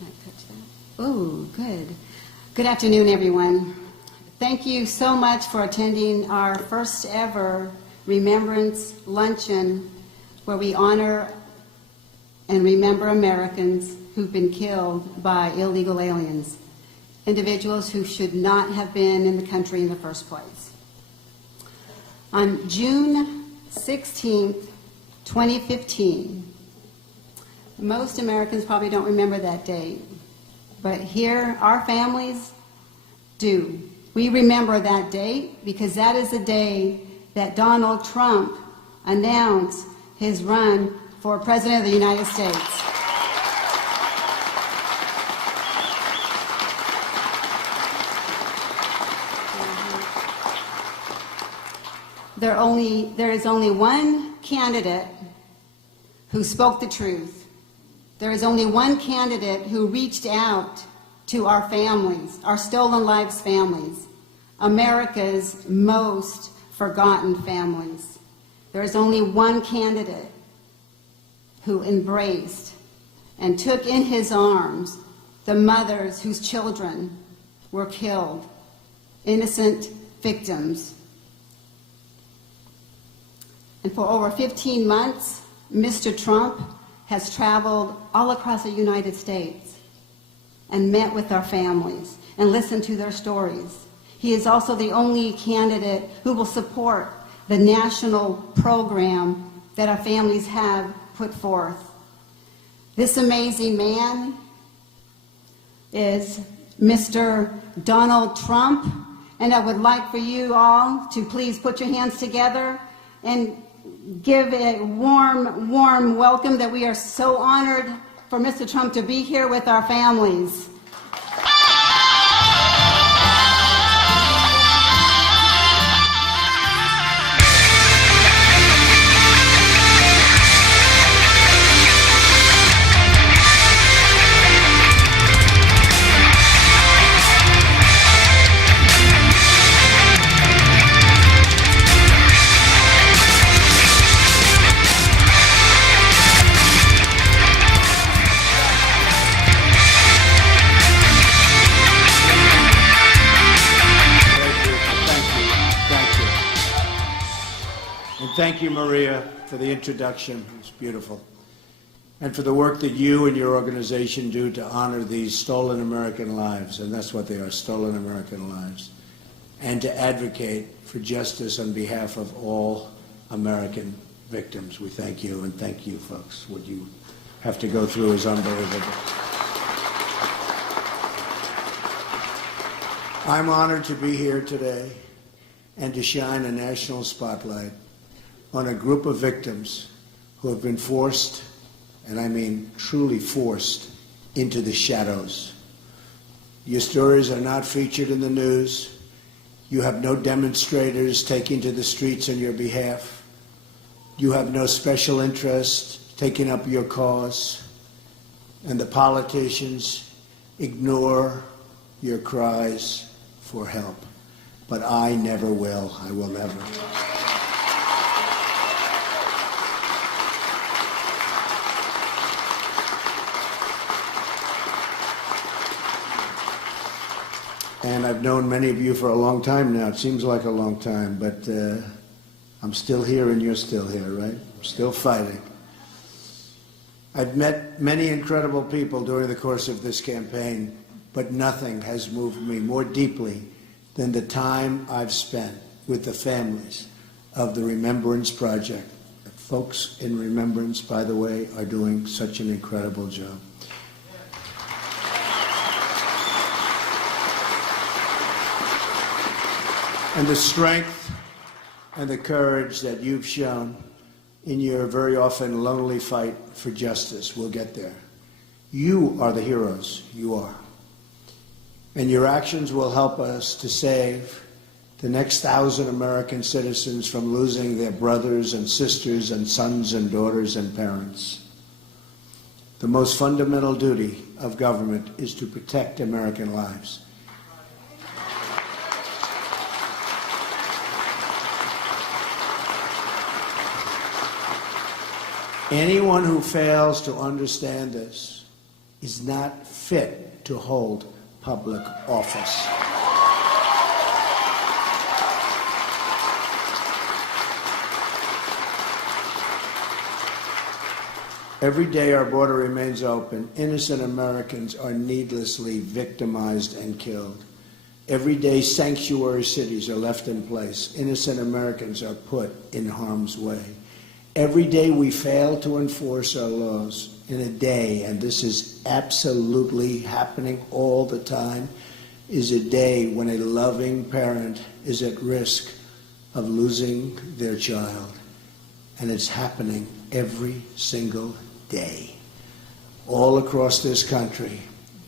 Can I touch that? Oh, good. Good afternoon, everyone. Thank you so much for attending our first ever Remembrance Luncheon, where we honor and remember Americans who've been killed by illegal aliens, individuals who should not have been in the country in the first place. On June 16th, 2015, most Americans probably don't remember that date, but here, our families do. We remember that date because that is the day that Donald Trump announced his run for President of the United States. There is only one candidate who spoke the truth. There is only one candidate who reached out to our families, our stolen lives families, America's most forgotten families. There is only one candidate who embraced and took in his arms the mothers whose children were killed, innocent victims. And for over 15 months, Mr. Trump has traveled all across the United States and met with our families and listened to their stories. He is also the only candidate who will support the national program that our families have put forth. This amazing man is Mr. Donald Trump, and I would like for you all to please put your hands together and give a warm, warm welcome that we are so honored for Mr. Trump to be here with our families. Thank you, Maria, for the introduction. It's beautiful. And for the work that you and your organization do to honor these stolen American lives, and that's what they are, stolen American lives, and to advocate for justice on behalf of all American victims. We thank you, and thank you, folks. What you have to go through is unbelievable. I'm honored to be here today and to shine a national spotlight on a group of victims who have been forced, and I mean truly forced, into the shadows. Your stories are not featured in the news. You have no demonstrators taking to the streets on your behalf. You have no special interest taking up your cause. And the politicians ignore your cries for help. But I never will. I will never. And I've known many of you for a long time now. It seems like a long time, but I'm still here and you're still here, right? I'm still fighting. I've met many incredible people during the course of this campaign, but nothing has moved me more deeply than the time I've spent with the families of the Remembrance Project. The folks in Remembrance, by the way, are doing such an incredible job. And the strength and the courage that you've shown in your very often lonely fight for justice. We'll get there. You are the heroes. You are. And your actions will help us to save the next 1,000 American citizens from losing their brothers and sisters and sons and daughters and parents. The most fundamental duty of government is to protect American lives. Anyone who fails to understand this is not fit to hold public office. Every day our border remains open, innocent Americans are needlessly victimized and killed. Every day sanctuary cities are left in place. Innocent Americans are put in harm's way. Every day we fail to enforce our laws. In a day, and this is absolutely happening all the time, is a day when a loving parent is at risk of losing their child. And it's happening every single day. All across this country,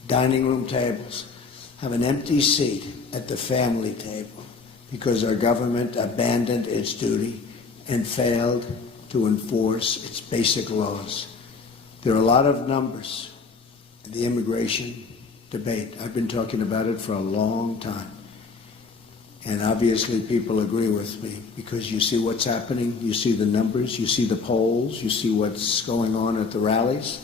dining room tables have an empty seat at the family table because our government abandoned its duty and failed to enforce its basic laws. There are a lot of numbers in the immigration debate. I've been talking about it for a long time. And obviously people agree with me because you see what's happening, you see the numbers, you see the polls, you see what's going on at the rallies.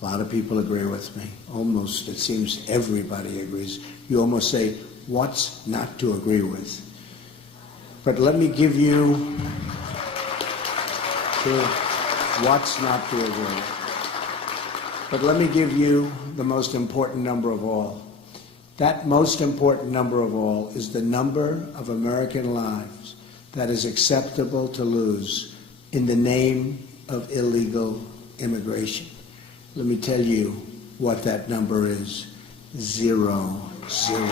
A lot of people agree with me. Almost, it seems everybody agrees. You almost say, what's not to agree with? But let me give you what's not to agree with. But let me give you the most important number of all. That most important number of all is the number of American lives that is acceptable to lose in the name of illegal immigration. Let me tell you what that number is. 0, 0.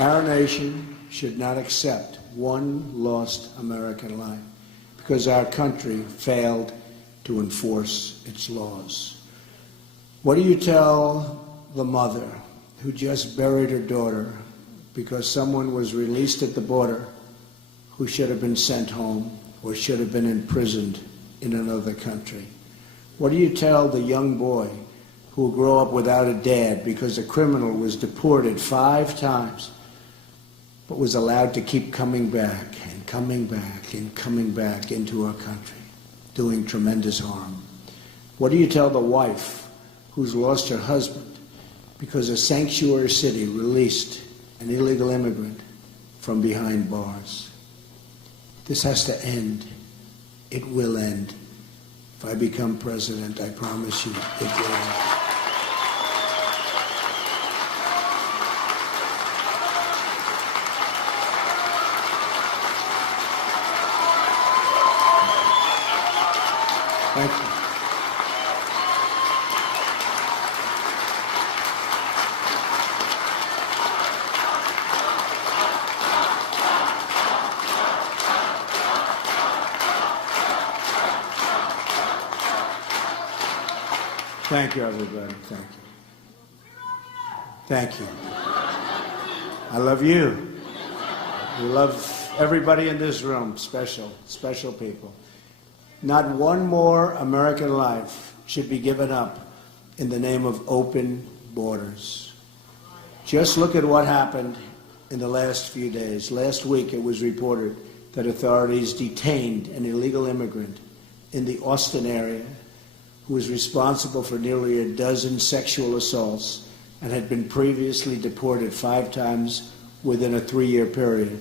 Our nation should not accept one lost American life because our country failed to enforce its laws. What do you tell the mother who just buried her daughter because someone was released at the border who should have been sent home or should have been imprisoned in another country? What do you tell the young boy who will grow up without a dad because a criminal was deported 5 times but was allowed to keep coming back and coming back and coming back into our country, doing tremendous harm? What do you tell the wife who's lost her husband because a sanctuary city released an illegal immigrant from behind bars? This has to end. It will end. If I become president, I promise you it will end. Thank you. Thank you, everybody. Thank you. Thank you. I love you. We love everybody in this room. Special, special people. Not one more American life should be given up in the name of open borders. Just look at what happened in the last few days. Last week it was reported that authorities detained an illegal immigrant in the Austin area who was responsible for nearly a dozen sexual assaults and had been previously deported 5 times within a 3-year period.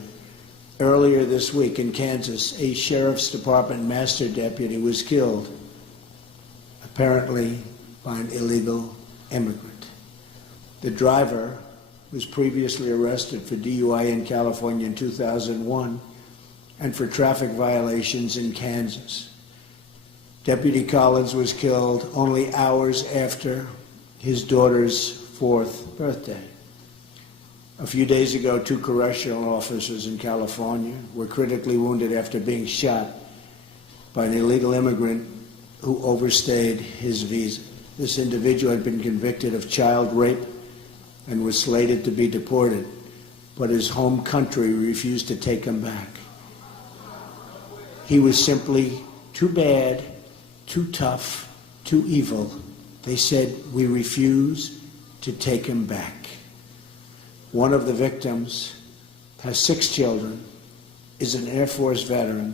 Earlier this week in Kansas, a sheriff's department master deputy was killed, apparently by an illegal immigrant. The driver was previously arrested for DUI in California in 2001 and for traffic violations in Kansas. Deputy Collins was killed only hours after his daughter's 4th birthday. A few days ago, 2 correctional officers in California were critically wounded after being shot by an illegal immigrant who overstayed his visa. This individual had been convicted of child rape and was slated to be deported, but his home country refused to take him back. He was simply too bad, too tough, too evil. They said, "We refuse to take him back." One of the victims has 6 children, is an Air Force veteran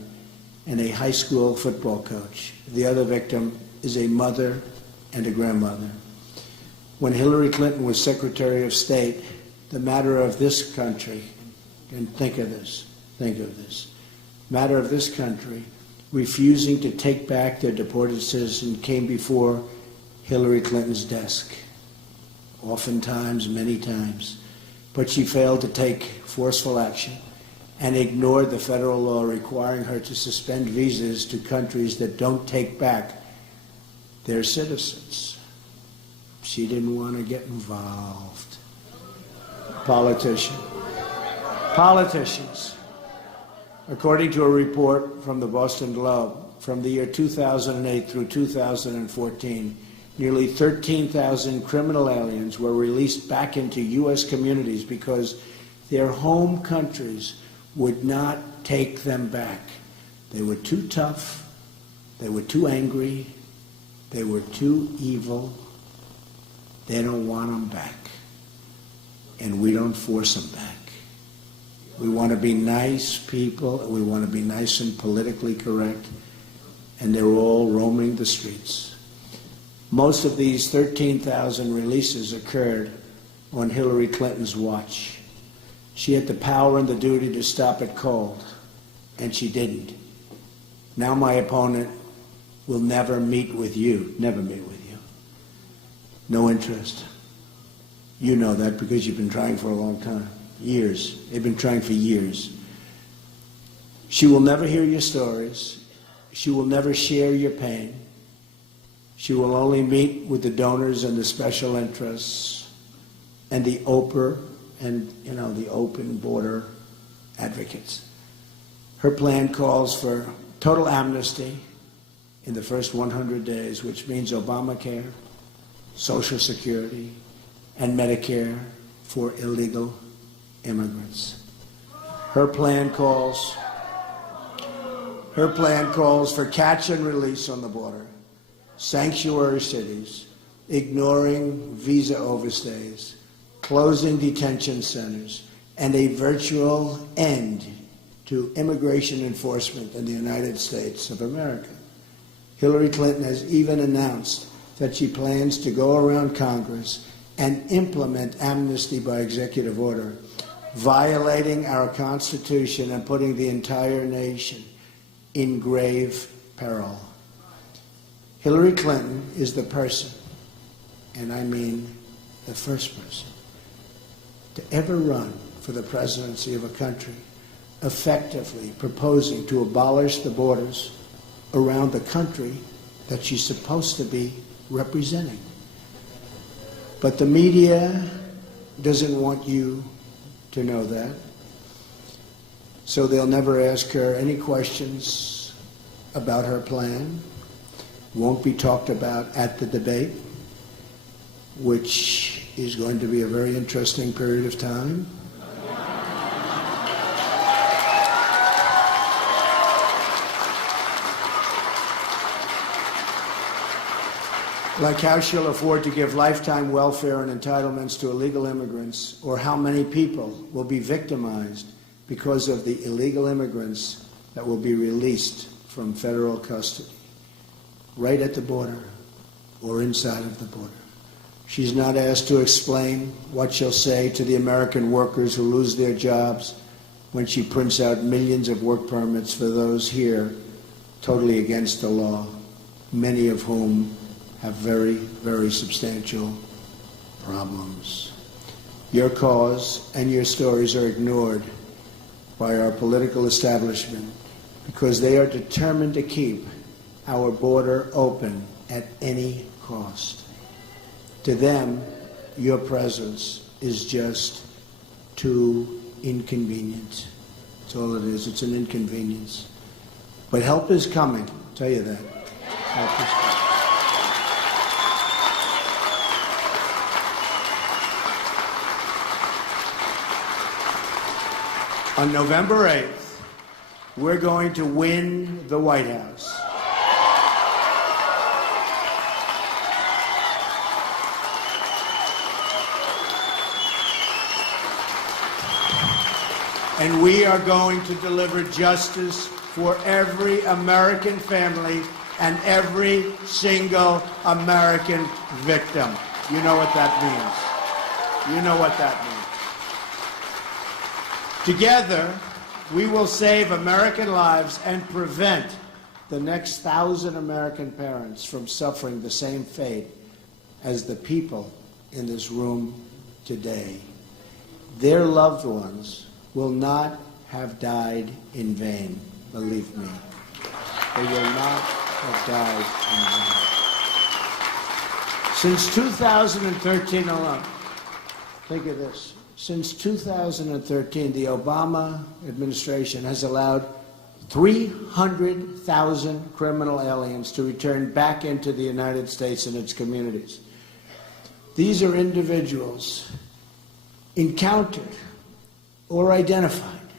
and a high school football coach. The other victim is a mother and a grandmother. When Hillary Clinton was Secretary of State, the matter of this country, and think of this, matter of this country refusing to take back their deported citizen came before Hillary Clinton's desk, oftentimes, many times. But she failed to take forceful action and ignored the federal law requiring her to suspend visas to countries that don't take back their citizens. She didn't want to get involved. Politicians. According to a report from the Boston Globe, from the year 2008 through 2014, nearly 13,000 criminal aliens were released back into U.S. communities because their home countries would not take them back. They were too tough, they were too angry, they were too evil. They don't want them back. And we don't force them back. We want to be nice people, we want to be nice and politically correct, and they're all roaming the streets. Most of these 13,000 releases occurred on Hillary Clinton's watch. She had the power and the duty to stop it cold, and she didn't. Now my opponent will never meet with you. No interest. You know that because you've been trying for a long time. Years. They've been trying for years. She will never hear your stories. She will never share your pain. She will only meet with the donors and the special interests and the the open border advocates. Her plan calls for total amnesty in the first 100 days, which means Obamacare, Social Security, and Medicare for illegal immigrants. Her plan calls for catch and release on the border, sanctuary cities, ignoring visa overstays, closing detention centers, and a virtual end to immigration enforcement in the United States of America. Hillary Clinton has even announced that she plans to go around Congress and implement amnesty by executive order, violating our Constitution and putting the entire nation in grave peril. Hillary Clinton is the person, and I mean the first person, to ever run for the presidency of a country effectively proposing to abolish the borders around the country that she's supposed to be representing. But the media doesn't want you to know that. So they'll never ask her any questions about her plan. Won't be talked about at the debate, which is going to be a very interesting period of time. Like how she'll afford to give lifetime welfare and entitlements to illegal immigrants, or how many people will be victimized because of the illegal immigrants that will be released from federal custody, right at the border or inside of the border. She's not asked to explain what she'll say to the American workers who lose their jobs when she prints out millions of work permits for those here totally against the law, many of whom have very, very substantial problems. Your cause and your stories are ignored by our political establishment because they are determined to keep our border open at any cost. To them, your presence is just too inconvenient. That's all it is. It's an inconvenience. But help is coming, I'll tell you that. Help is coming. On November 8th, we're going to win the White House. And we are going to deliver justice for every American family and every single American victim. You know what that means. You know what that means. Together, we will save American lives and prevent the next 1,000 American parents from suffering the same fate as the people in this room today. Their loved ones will not have died in vain, believe me. They will not have died in vain. Since 2013 alone, think of this. Since 2013, the Obama administration has allowed 300,000 criminal aliens to return back into the United States and its communities. These are individuals encountered or identified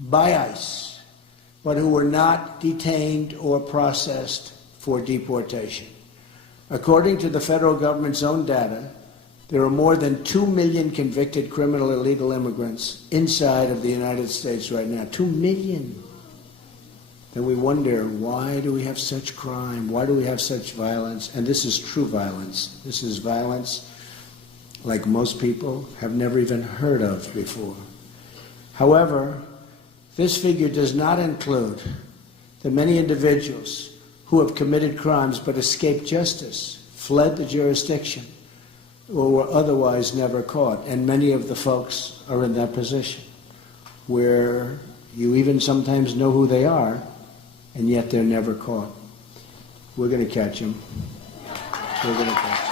by ICE, but who were not detained or processed for deportation. According to the federal government's own data, there are more than 2 million convicted criminal illegal immigrants inside of the United States right now. 2 million. Then we wonder, why do we have such crime? Why do we have such violence? And this is true violence. This is violence like most people have never even heard of before. However, this figure does not include the many individuals who have committed crimes but escaped justice, fled the jurisdiction, or were otherwise never caught. And many of the folks are in that position where you even sometimes know who they are, and yet they're never caught. We're going to catch them. We're going to catch them.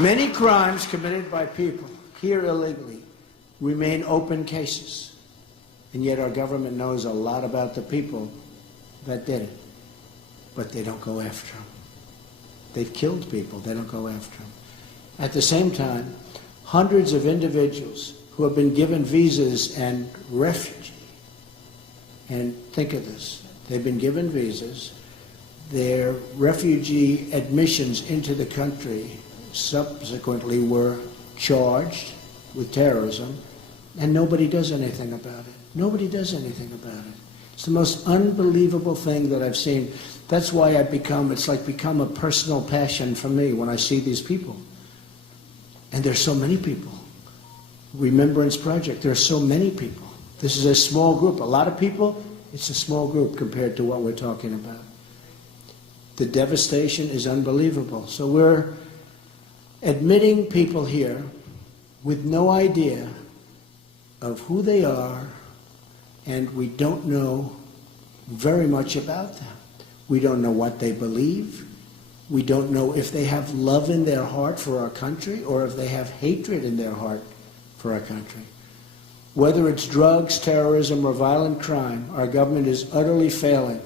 Many crimes committed by people here illegally remain open cases, and yet our government knows a lot about the people that did it, but they don't go after them. They've killed people. They don't go after them. At the same time, hundreds of individuals who have been given visas and refugee, and think of this, they've been given visas, their refugee admissions into the country subsequently were charged with terrorism, and nobody does anything about it. Nobody does anything about it. It's the most unbelievable thing that I've seen. That's why it's like become a personal passion for me when I see these people. And there's so many people. Remembrance Project, there are so many people. This is a small group. A lot of people, it's a small group compared to what we're talking about. The devastation is unbelievable. So we're admitting people here with no idea of who they are, and we don't know very much about them. We don't know what they believe. We don't know if they have love in their heart for our country or if they have hatred in their heart for our country. Whether it's drugs, terrorism, or violent crime, our government is utterly failing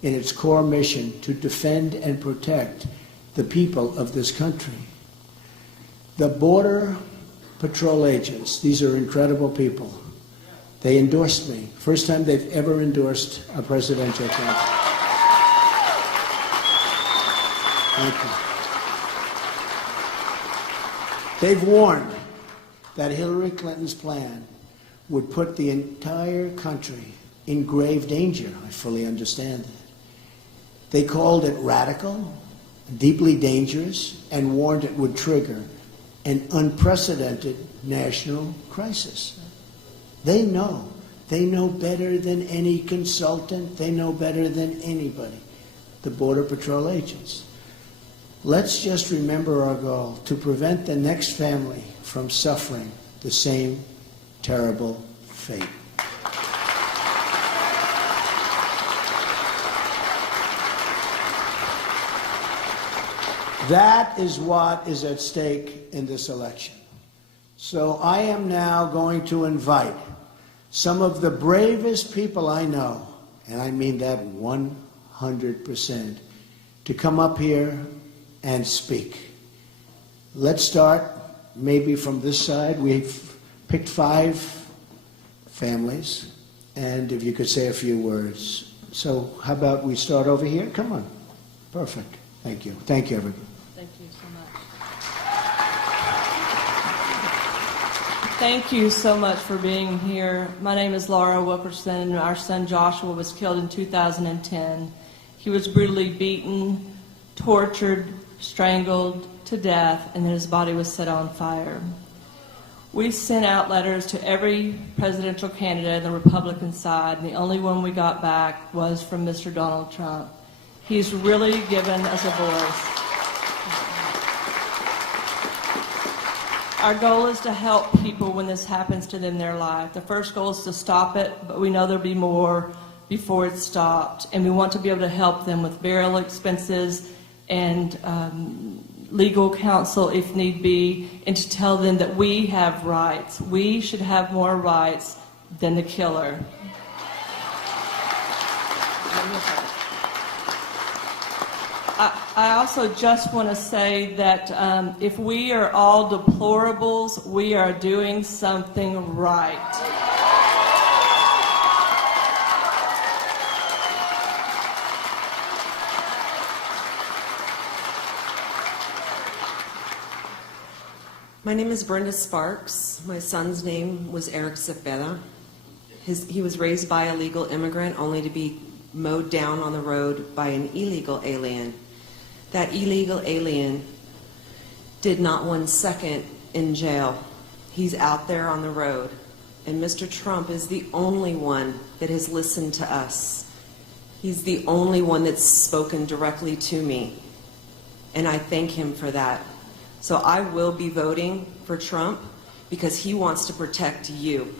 in its core mission to defend and protect the people of this country. The Border Patrol agents, these are incredible people. They endorsed me. First time they've ever endorsed a presidential candidate. Thank you. They've warned that Hillary Clinton's plan would put the entire country in grave danger. I fully understand that. They called it radical, deeply dangerous, and warned it would trigger an unprecedented national crisis. They know. They know better than any consultant. They know better than anybody, the Border Patrol agents. Let's just remember our goal, to prevent the next family from suffering the same terrible fate. That is what is at stake in this election. So I am now going to invite some of the bravest people I know, and I mean that 100%, to come up here and speak. Let's start maybe from this side. We've picked 5 families, and if you could say a few words. So how about we start over here? Come on. Perfect. Thank you. Thank you, everybody. Thank you so much. Thank you so much for being here. My name is Laura Wilkerson. Our son Joshua was killed in 2010. He was brutally beaten, tortured, strangled to death, and then his body was set on fire. We sent out letters to every presidential candidate on the Republican side, and the only one we got back was from Mr. Donald Trump. He's really given us a voice. Our goal is to help people when this happens to them in their life. The first goal is to stop it, but we know there'll be more before it's stopped. And we want to be able to help them with burial expenses and legal counsel if need be, and to tell them that we have rights. We should have more rights than the killer. I also just want to say that if we are all deplorables, we are doing something right. My name is Brenda Sparks. My son's name was Eric Cepeda. He was raised by a legal immigrant only to be mowed down on the road by an illegal alien. That illegal alien did not 1 second in jail. He's out there on the road. And Mr. Trump is the only one that has listened to us. He's the only one that's spoken directly to me. And I thank him for that. So I will be voting for Trump because he wants to protect you.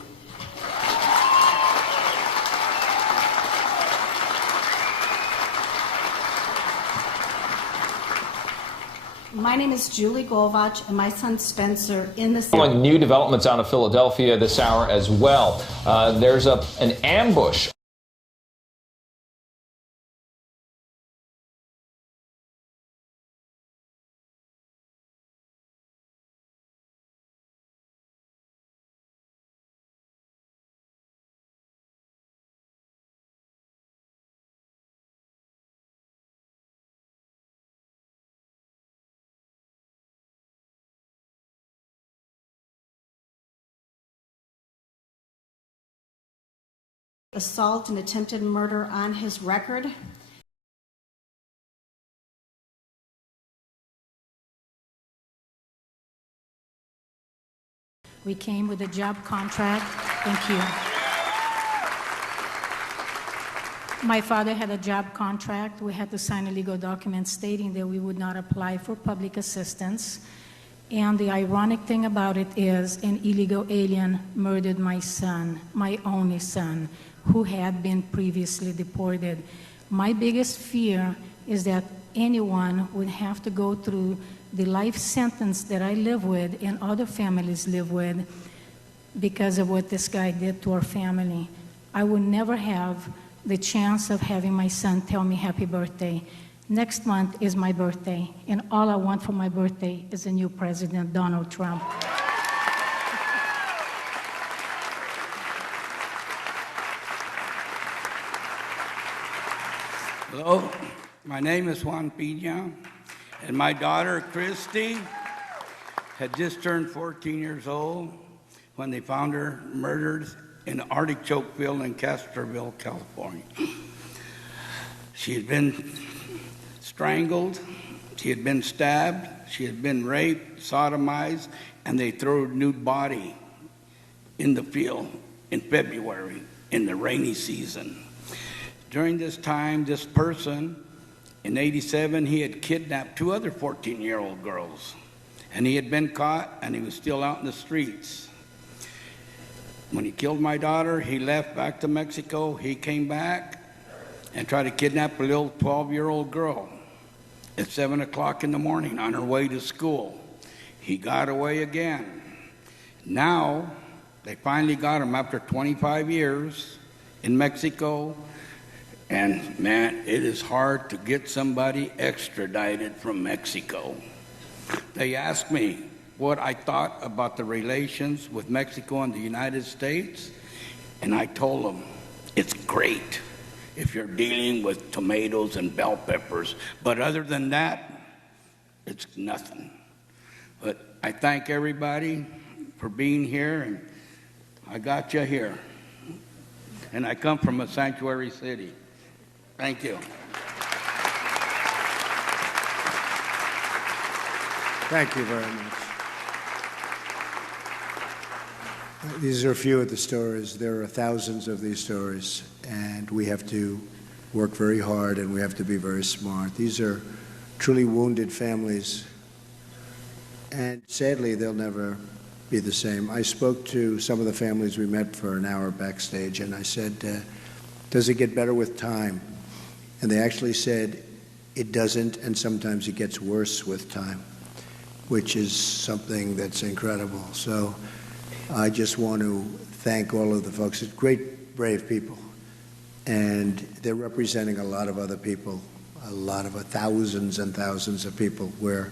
My name is Julie Golvach, and my son Spencer in the Following new developments out of Philadelphia this hour as well. There's an ambush. assault and attempted murder on his record. We came with a job contract. Thank you. My father had a job contract. We had to sign a legal document stating that we would not apply for public assistance. And the ironic thing about it is an illegal alien murdered my son, my only son, who had been previously deported. My biggest fear is that anyone would have to go through the life sentence that I live with and other families live with because of what this guy did to our family. I would never have the chance of having my son tell me happy birthday. Next month is my birthday, and all I want for my birthday is a new president, Donald Trump. Hello, my name is Juan Pina, and my daughter, Christy, had just turned 14 years old when they found her murdered in Artichokeville in Castroville, California. She had been strangled, she had been stabbed, she had been raped, sodomized, and they threw her nude body in the field in February in the rainy season. During this time, this person, in '87, he had kidnapped 2 other 14-year-old girls, and he had been caught, and he was still out in the streets. When he killed my daughter, he left back to Mexico. He came back and tried to kidnap a little 12-year-old girl at 7 o'clock in the morning on her way to school. He got away again. Now, they finally got him after 25 years in Mexico. And man, it is hard to get somebody extradited from Mexico. They asked me what I thought about the relations with Mexico and the United States, and I told them, it's great if you're dealing with tomatoes and bell peppers, but other than that, it's nothing. But I thank everybody for being here, and I got you here. And I come from a sanctuary city. Thank you. Thank you very much. These are a few of the stories. There are thousands of these stories, and we have to work very hard, and we have to be very smart. These are truly wounded families, and sadly, they'll never be the same. I spoke to some of the families we met for an hour backstage, and I said, does it get better with time? And they actually said, it doesn't, and sometimes it gets worse with time, which is something that's incredible. So I just want to thank all of the folks. It's great, brave people. And they're representing a lot of other people, a lot of thousands and thousands of people where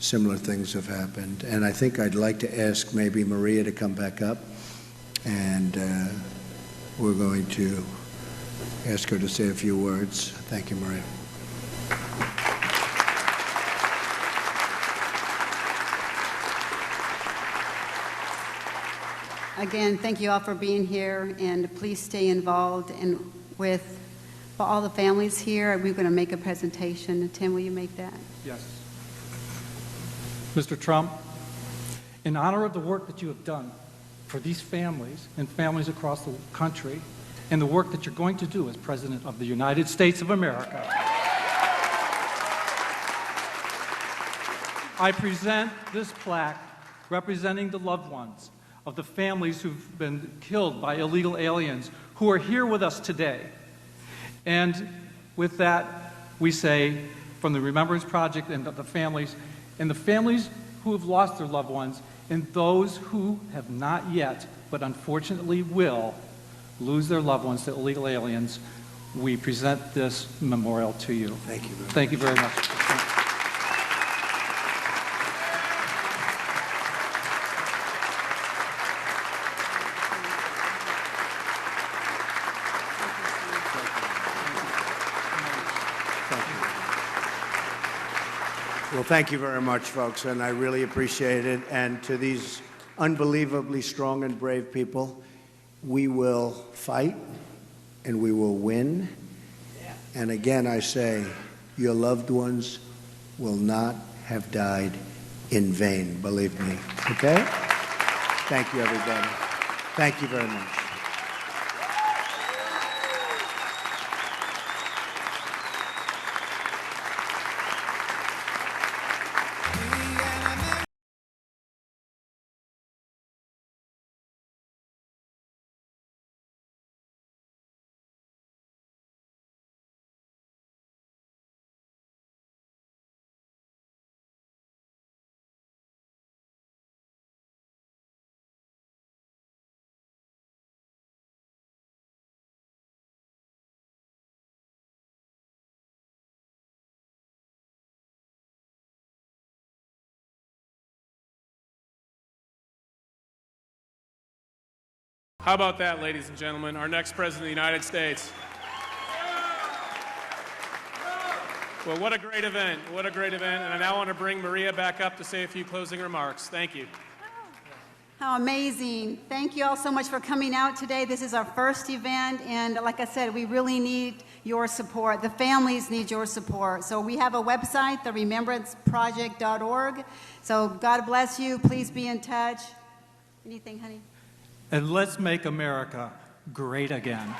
similar things have happened. And I think I'd like to ask maybe Maria to come back up, and we're going to ask her to say a few words. Thank you, Maria. Again, thank you all for being here, and please stay involved and with all the families here. We're going to make a presentation. Tim, will you make that? Yes. Mr. Trump, in honor of the work that you have done for these families and families across the country, and the work that you're going to do as President of the United States of America, I present this plaque representing the loved ones of the families who've been killed by illegal aliens who are here with us today. And with that, we say, from the Remembrance Project and the families who have lost their loved ones, and those who have not yet, but unfortunately will, lose their loved ones to illegal aliens, we present this memorial to you. Thank you very much. Thank you very much. Well, thank you very much, folks, and I really appreciate it. And to these unbelievably strong and brave people, we will fight and we will win. And again, I say, your loved ones will not have died in vain, believe me. Okay? Thank you, everybody. Thank you very much. How about that, ladies and gentlemen? Our next President of the United States. Well, what a great event. What a great event. And I now want to bring Maria back up to say a few closing remarks. Thank you. How amazing. Thank you all so much for coming out today. This is our first event, and like I said, we really need your support. The families need your support. So we have a website, theremembranceproject.org. So God bless you. Please be in touch. Anything, honey? And let's make America great again.